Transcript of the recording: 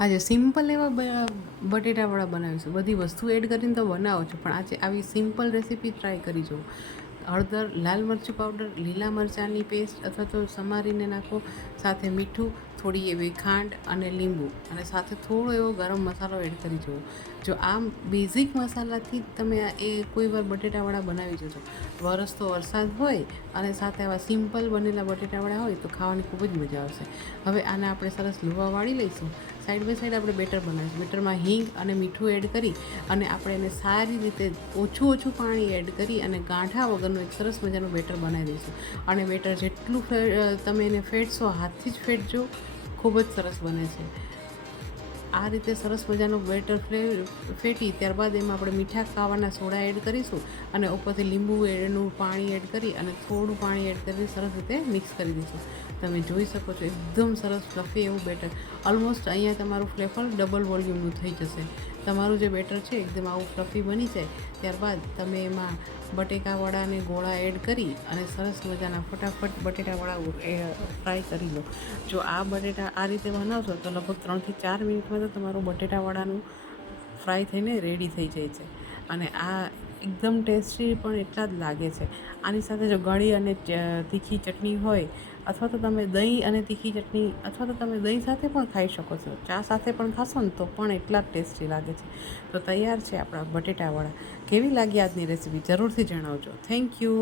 આજે સિમ્પલ એવા બટેટાવડા બનાવીશું. બધી વસ્તુ એડ કરીને તો બનાવો છો, પણ આજે આવી સિમ્પલ રેસીપી ટ્રાય કરી જુઓ. હળદર, લાલ મરચું પાવડર, લીલા મરચાંની પેસ્ટ અથવા તો સમારીને નાખો, સાથે મીઠું, થોડી એવી ખાંડ અને લીંબુ, અને સાથે થોડો એવો ગરમ મસાલો એડ કરી જુઓ. જો આમ બેઝિક મસાલાથી તમે એ કોઈ વાર બટેટાવડા બનાવી જજો. વરસતો વરસાદ હોય અને સાથે આવા સિમ્પલ બનેલા બટેટાવડા હોય તો ખાવાની ખૂબ જ મજા આવશે. હવે આને આપણે સરસ લુવા વાળી લઈશું. સાઈડ બાય સાઈડ આપણે બેટર બનાવીશું. બેટરમાં હિંગ અને મીઠું એડ કરી અને આપણે એને સારી રીતે ઓછું પાણી એડ કરી અને ગાંઠા વગરનું એક સરસ મજાનું બેટર બનાવી દઈશું. અને બેટર જેટલું તમે એને ફેટશો, હાથથી જ ફેટજો, ખૂબ જ સરસ બને છે. આ રીતે સરસ મજાનું બેટર ફેટી ત્યારબાદ એમાં આપણે મીઠા ખાવાના સોડા એડ કરીશું અને ઉપરથી લીંબુ એડનું પાણી એડ કરી અને થોડું પાણી એડ કરી સરસ રીતે મિક્સ કરી દઈશું. તમે જોઈ શકો છો એકદમ સરસ ફ્લફી એવું બેટર. ઓલમોસ્ટ અહીંયા તમારું ફ્લેફર ડબલ વોલ્યુમનું થઈ જશે. તમારું જે બેટર છે એકદમ આવું ફ્લફી બની જાય ત્યારબાદ તમે એમાં બટેકાવડાને ગોળા એડ કરી અને સરસ મજાના ફટાફટ બટેટાવડા ફ્રાય કરી લો. જો આ બટેટા આ રીતે બનાવશો તો લગભગ 3 થી 4 મિનિટમાં તો તમારું બટેટાવડાનું ફ્રાય થઈને રેડી થઈ જાય છે. અને આ એકદમ ટેસ્ટી પણ એટલા જ લાગે છે. આની સાથે જો ગળી અને તીખી ચટણી હોય, અથવા તો તમે દહીં અને તીખી ચટણી, અથવા તો તમે દહીં સાથે પણ ખાઈ શકો છો. ચા સાથે પણ ખાશો ને તો પણ એટલા જ ટેસ્ટી લાગે છે. તો તૈયાર છે આપણા બટેટાવડા. કેવી લાગી આજની રેસીપી જરૂરથી જણાવજો. Thank you.